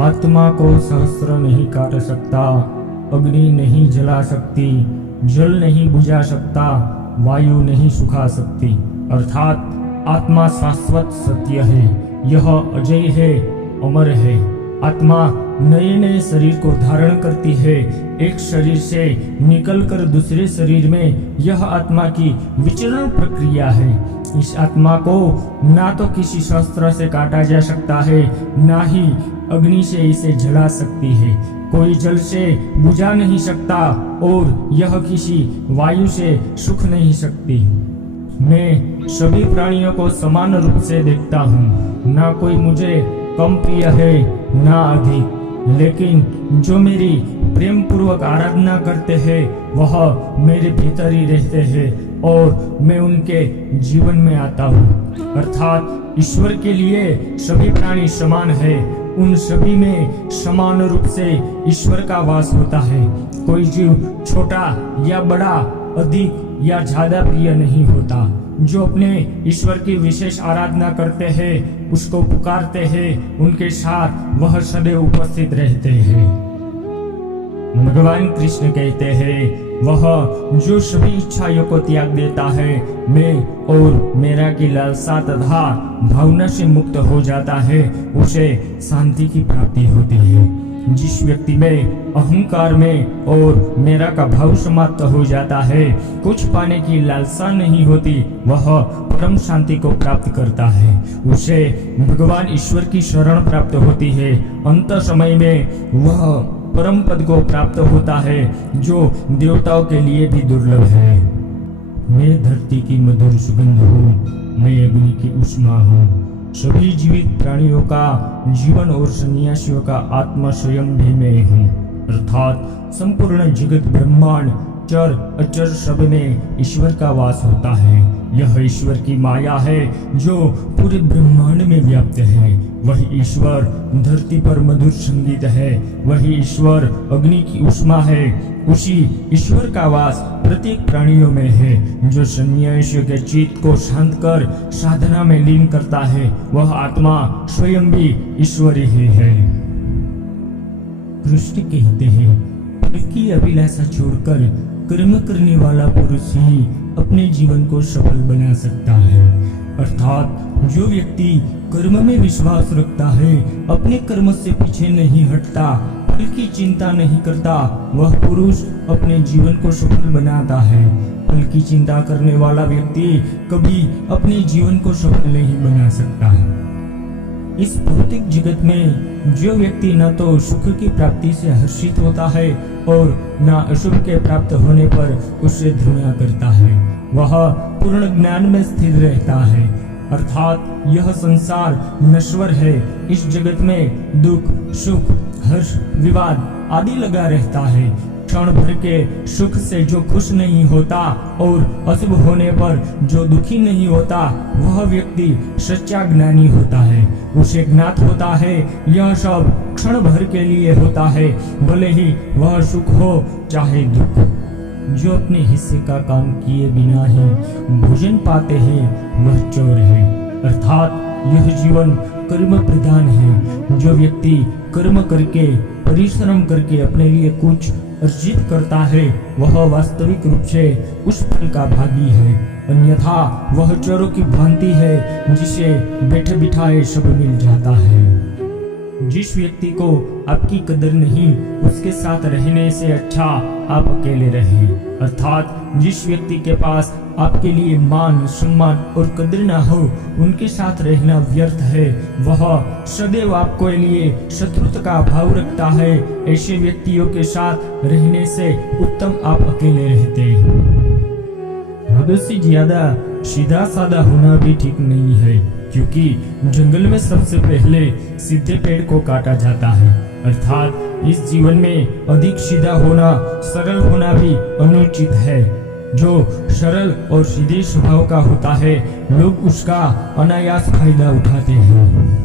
आत्मा को सहस्त्र नहीं काट सकता, अग्नि नहीं जला सकती, जल नहीं बुझा सकता, वायु नहीं सुखा सकती। अर्थात आत्मा शाश्वत सत्य है, यह अजय है, अमर है। आत्मा नए नए शरीर को धारण करती है। एक शरीर से निकलकर दूसरे शरीर में यह आत्मा की विचरण प्रक्रिया है। इस आत्मा को ना तो किसी शस्त्र से काटा जा सकता है, ना ही अग्नि से इसे जला सकती है। कोई जल से बुझा नहीं सकता और यह किसी वायु से सूख नहीं सकती। मैं सभी प्राणियों को समान रूप से देखता हूँ, ना कोई मुझे कम प्रिय है ना अधिक। लेकिन जो मेरी प्रेम पूर्वक आराधना करते हैं वह मेरे भीतर ही रहते हैं और मैं उनके जीवन में आता हूँ। अर्थात ईश्वर के लिए सभी प्राणी समान है, उन सभी में समान रूप से ईश्वर का वास होता है। कोई जीव छोटा या बड़ा, अधिक या ज्यादा प्रिय नहीं होता। जो अपने ईश्वर की विशेष आराधना करते हैं, उसको पुकारते हैं, उनके साथ वह सदैव उपस्थित रहते हैं। भगवान कृष्ण कहते हैं, वह जो सभी इच्छाओं को त्याग देता है, मैं और मेरा की लालसा तथा भावना से मुक्त हो जाता है, उसे शांति की प्राप्ति होती है। जिस व्यक्ति में अहंकार में और मेरा का भाव समाप्त हो जाता है, कुछ पाने की लालसा नहीं होती, वह परम शांति को प्राप्त करता है। उसे भगवान ईश्वर की शरण प्राप्त होती है। अंत समय में वह परम पद को प्राप्त होता है, जो देवताओं के लिए भी दुर्लभ है। मैं धरती की मधुर सुगंध हूँ, मैं अग्नि की उष्मा हूँ। सभी जीवित प्राणियों का जीवन और सन्यासियों का आत्मा स्वयं भी मैं हूँ। अर्थात संपूर्ण जगत ब्रह्मांड चर अचर सब में ईश्वर का वास होता है। यह ईश्वर की माया है जो पूरे ब्रह्मांड में व्याप्त है। वही ईश्वर धरती पर मधुर संगीत है, वही ईश्वर अग्नि की उष्मा है। उसी ईश्वर का वास प्रत्येक प्राणियों में है। जो सन्यासी के चित्त को शांत कर साधना में लीन करता है, वह आत्मा स्वयं भी ईश्वर ही है। कृष्ण कहते हैं, फल की अभिलाषा छोड़कर कर्म करने वाला पुरुष ही अपने जीवन को सफल बना सकता है। अर्थात जो व्यक्ति कर्म में विश्वास रखता है, अपने कर्म से पीछे नहीं हटता, फल की चिंता नहीं करता, वह पुरुष अपने जीवन को सफल बनाता है। फल की चिंता करने वाला व्यक्ति कभी अपने जीवन को सफल नहीं बना सकता। इस भौतिक जगत में जो व्यक्ति न तो सुख की प्राप्ति से हर्षित होता है और न अशुभ के प्राप्त होने पर उससे घृणा करता है, वह पूर्ण ज्ञान में स्थिर रहता है। अर्थात यह संसार नश्वर है। इस जगत में दुख, सुख, हर्ष, विवाद आदि लगा रहता है। क्षण भर के सुख से जो खुश नहीं होता और अशुभ होने पर जो दुखी नहीं होता, वह व्यक्ति सच्चा ज्ञानी होता है। उसे ज्ञात होता है यह सब क्षण भर के लिए होता है, भले ही वह सुख हो चाहे दुख। जो अपने हिस्से का काम किए बिना ही भोजन पाते हैं, वह चोर है। अर्थात यह जीवन कर्म प्रधान है। जो व्यक्ति कर्म करके, परिश्रम करके अपने लिए कुछ अर्जित करता है, वह वास्तविक रूप से उस फल का भागी है। अन्यथा वह चोरों की भांति है, जिसे बैठे बिठाए सब मिल जाता है। जिस व्यक्ति को आपकी कदर नहीं, उसके साथ रहने से अच्छा आप अकेले रहें। अर्थात जिस व्यक्ति के पास आपके लिए मान, सम्मान और कदर ना हो, उनके साथ रहना व्यर्थ है। वह सदैव आपके लिए शत्रुता का भाव रखता है। ऐसे व्यक्तियों के साथ रहने से उत्तम आप अकेले रहते हैं। हद से ज्यादा सीधा साधा होना भी ठीक नहीं है, क्योंकि जंगल में सबसे पहले सीधे पेड़ को काटा जाता है। अर्थात इस जीवन में अधिक सीधा होना, सरल होना भी अनुचित है। जो सरल और सीधे स्वभाव का होता है, लोग उसका अनायास फायदा उठाते हैं।